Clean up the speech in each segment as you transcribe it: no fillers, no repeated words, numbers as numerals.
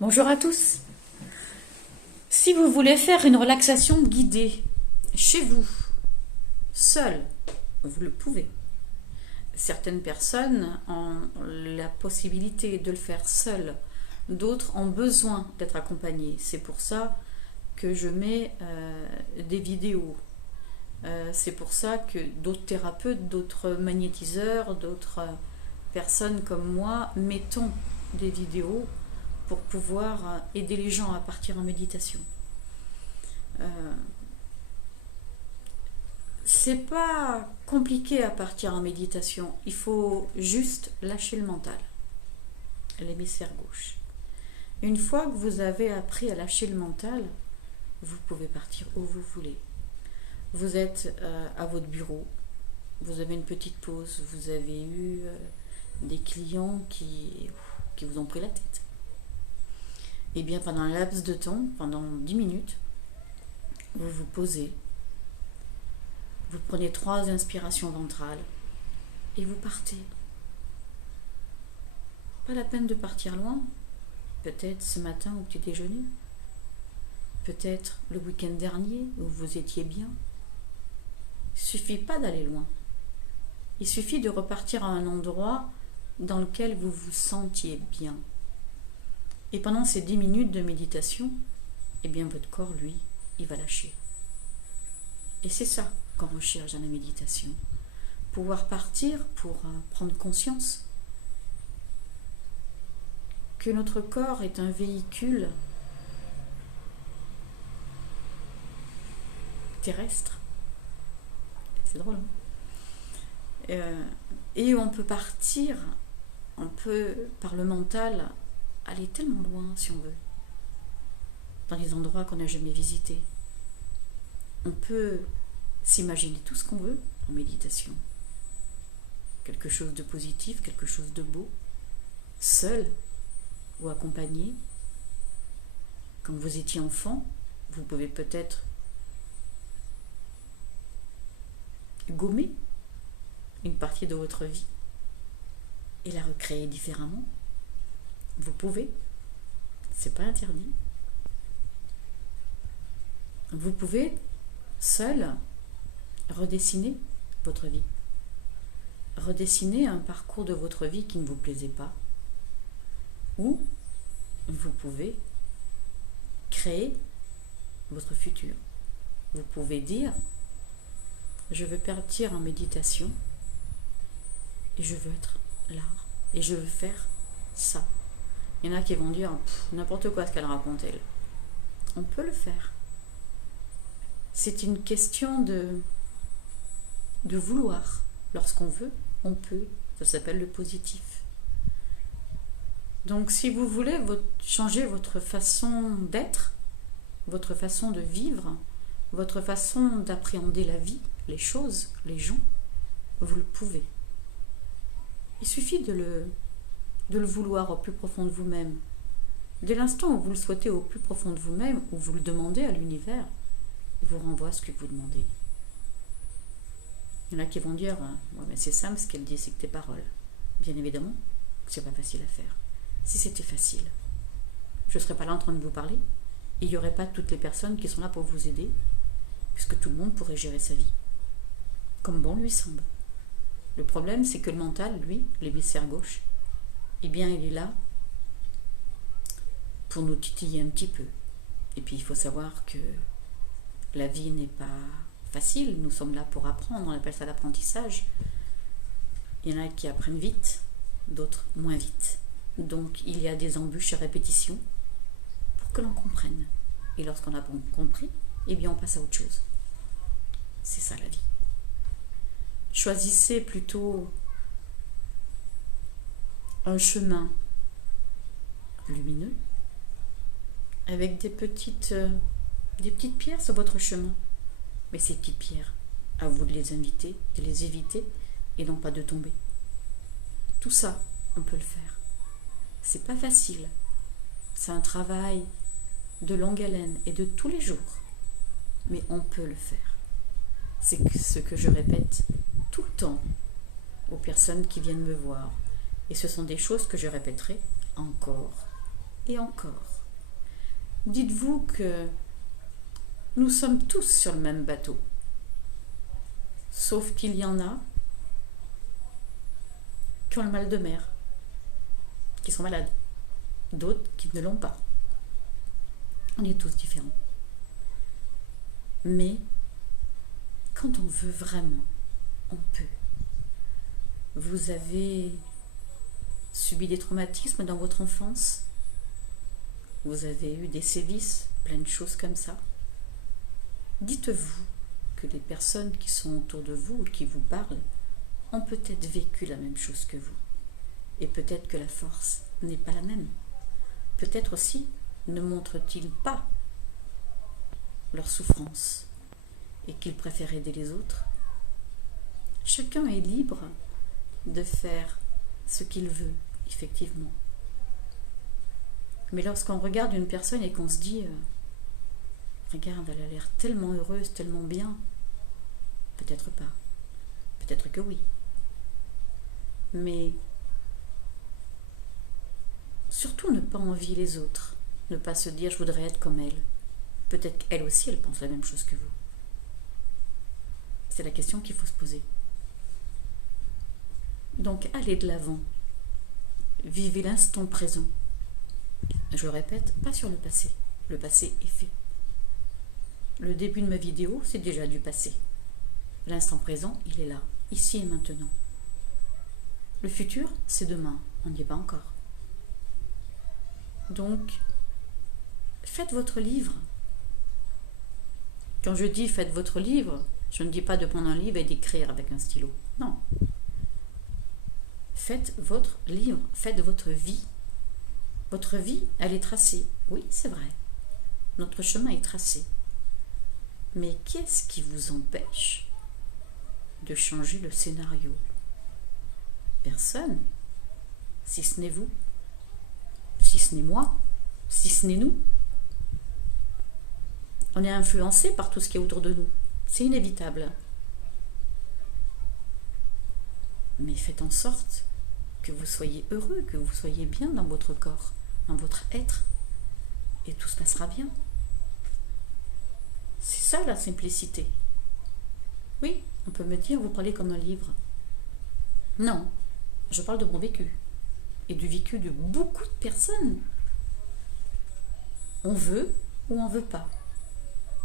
Bonjour à tous. Si vous voulez faire une relaxation guidée chez vous, seul, vous le pouvez. Certaines personnes ont la possibilité de le faire seul, d'autres ont besoin d'être accompagnées. C'est pour ça que je mets des vidéos. C'est pour ça que d'autres thérapeutes, d'autres magnétiseurs, d'autres personnes comme moi mettons des vidéos pour pouvoir aider les gens à partir en méditation. C'est pas compliqué à partir en méditation, il faut juste lâcher le mental, l'hémisphère gauche. Une fois que vous avez appris à lâcher le mental, vous pouvez partir où vous voulez. Vous êtes à votre bureau, vous avez une petite pause, vous avez eu des clients qui vous ont pris la tête. Et bien pendant un laps de temps, pendant 10 minutes, vous vous posez, vous prenez 3 inspirations ventrales et vous partez. Pas la peine de partir loin, peut-être ce matin au petit déjeuner, peut-être le week-end dernier où vous étiez bien. Il ne suffit pas d'aller loin, il suffit de repartir à un endroit dans lequel vous vous sentiez bien. Et pendant ces 10 minutes de méditation, eh bien votre corps, lui, il va lâcher. Et c'est ça qu'on recherche dans la méditation. Pouvoir partir pour prendre conscience que notre corps est un véhicule terrestre. C'est drôle, hein? Et on peut partir, on peut, par le mental, aller tellement loin si on veut, dans les endroits qu'on n'a jamais visités. On peut s'imaginer tout ce qu'on veut en méditation. Quelque chose de positif, quelque chose de beau, seul ou accompagné. Quand vous étiez enfant, vous pouvez peut-être gommer une partie de votre vie et la recréer différemment. Vous pouvez, c'est pas interdit. Vous pouvez seul redessiner votre vie, redessiner un parcours de votre vie qui ne vous plaisait pas, ou vous pouvez créer votre futur. Vous pouvez dire: je veux partir en méditation et je veux être là et je veux faire ça. Il y en a qui vont dire n'importe quoi ce qu'elle raconte elle. On peut le faire. C'est une question de vouloir. Lorsqu'on veut, on peut. Ça s'appelle le positif. Donc si vous voulez changer votre façon d'être, votre façon de vivre, votre façon d'appréhender la vie, les choses, les gens, vous le pouvez. Il suffit de le vouloir au plus profond de vous-même. Dès l'instant où vous le souhaitez au plus profond de vous-même, où vous le demandez à l'univers, il vous renvoie ce que vous demandez. Il y en a qui vont dire ouais, mais c'est simple ce qu'elle dit, c'est que tes paroles. Bien évidemment, c'est pas facile à faire. Si c'était facile, je ne serais pas là en train de vous parler. Il n'y aurait pas toutes les personnes qui sont là pour vous aider, puisque tout le monde pourrait gérer sa vie comme bon lui semble. Le problème, c'est que le mental, lui, l'hémisphère gauche, eh bien, il est là pour nous titiller un petit peu. Et puis, il faut savoir que la vie n'est pas facile. Nous sommes là pour apprendre. On appelle ça l'apprentissage. Il y en a qui apprennent vite, d'autres moins vite. Donc, il y a des embûches à répétition pour que l'on comprenne. Et lorsqu'on a compris, eh bien, on passe à autre chose. C'est ça la vie. Choisissez plutôt un chemin lumineux avec des petites pierres sur votre chemin. Mais ces petites pierres, à vous de les inviter, de les éviter et non pas de tomber. Tout ça, on peut le faire. C'est pas facile. C'est un travail de longue haleine et de tous les jours. Mais on peut le faire. C'est ce que je répète tout le temps aux personnes qui viennent me voir. Et ce sont des choses que je répéterai encore et encore. Dites-vous que nous sommes tous sur le même bateau. Sauf qu'il y en a qui ont le mal de mer, qui sont malades, d'autres qui ne l'ont pas. On est tous différents. Mais quand on veut vraiment, on peut. Vous avez subi des traumatismes dans votre enfance, vous avez eu des sévices, plein de choses comme ça. Dites-vous que les personnes qui sont autour de vous ou qui vous parlent ont peut-être vécu la même chose que vous. Et peut-être que la force n'est pas la même. Peut-être aussi ne montrent-ils pas leur souffrance et qu'ils préfèrent aider les autres. Chacun est libre de faire ce qu'il veut, effectivement. Mais lorsqu'on regarde une personne et qu'on se dit regarde, elle a l'air tellement heureuse, tellement bien, peut-être pas, peut-être que oui. Mais surtout ne pas envier les autres, ne pas se dire je voudrais être comme elle. Peut-être qu'elle aussi, elle pense la même chose que vous. C'est la question qu'il faut se poser. Donc allez de l'avant. Vivez l'instant présent. Je le répète, pas sur le passé. Le passé est fait. Le début de ma vidéo, c'est déjà du passé. L'instant présent, il est là, ici et maintenant. Le futur, c'est demain. On n'y est pas encore. Donc, faites votre livre. Quand je dis faites votre livre, je ne dis pas de prendre un livre et d'écrire avec un stylo. Non. Faites votre livre, faites votre vie. Votre vie, elle est tracée. Oui, c'est vrai. Notre chemin est tracé. Mais qu'est-ce qui vous empêche de changer le scénario? Personne. Si ce n'est vous, si ce n'est moi, si ce n'est nous. On est influencé par tout ce qui est autour de nous. C'est inévitable. Mais faites en sorte que vous soyez heureux, que vous soyez bien dans votre corps, dans votre être. Et tout se passera bien. C'est ça la simplicité. Oui, on peut me dire, vous parlez comme un livre. Non, je parle de mon vécu. Et du vécu de beaucoup de personnes. On veut ou on ne veut pas.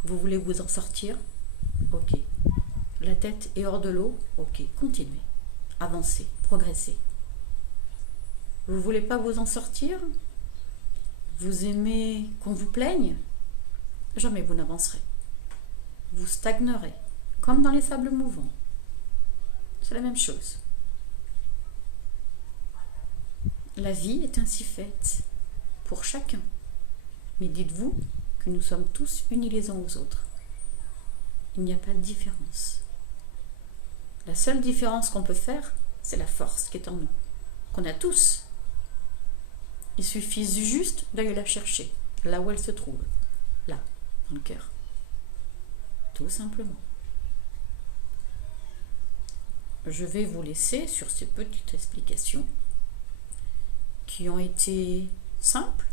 Vous voulez vous en sortir? Ok. La tête est hors de l'eau? Ok, continuez. Avancez, progressez. Vous ne voulez pas vous en sortir? Vous aimez qu'on vous plaigne? Jamais vous n'avancerez. Vous stagnerez, comme dans les sables mouvants. C'est la même chose. La vie est ainsi faite, pour chacun. Mais dites-vous que nous sommes tous unis les uns aux autres. Il n'y a pas de différence. La seule différence qu'on peut faire, c'est la force qui est en nous, qu'on a tous. Il suffit juste d'aller la chercher, là où elle se trouve, là, dans le cœur. Tout simplement. Je vais vous laisser sur ces petites explications qui ont été simples,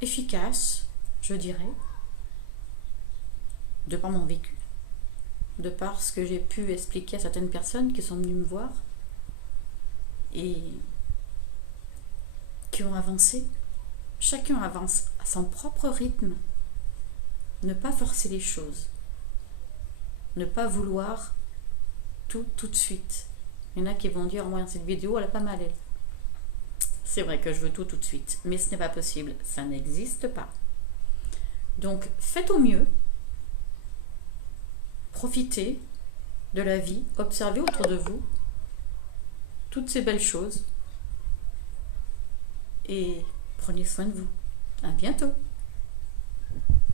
efficaces, je dirais, de par mon vécu, de par ce que j'ai pu expliquer à certaines personnes qui sont venues me voir et qui ont avancé. Chacun avance à son propre rythme. Ne pas forcer les choses. Ne pas vouloir tout de suite. Il y en a qui vont dire, moi, cette vidéo, elle a pas mal, elle. C'est vrai que je veux tout de suite, mais ce n'est pas possible. Ça n'existe pas. Donc, faites au mieux. Profitez de la vie. Observez autour de vous toutes ces belles choses. Et prenez soin de vous. À bientôt.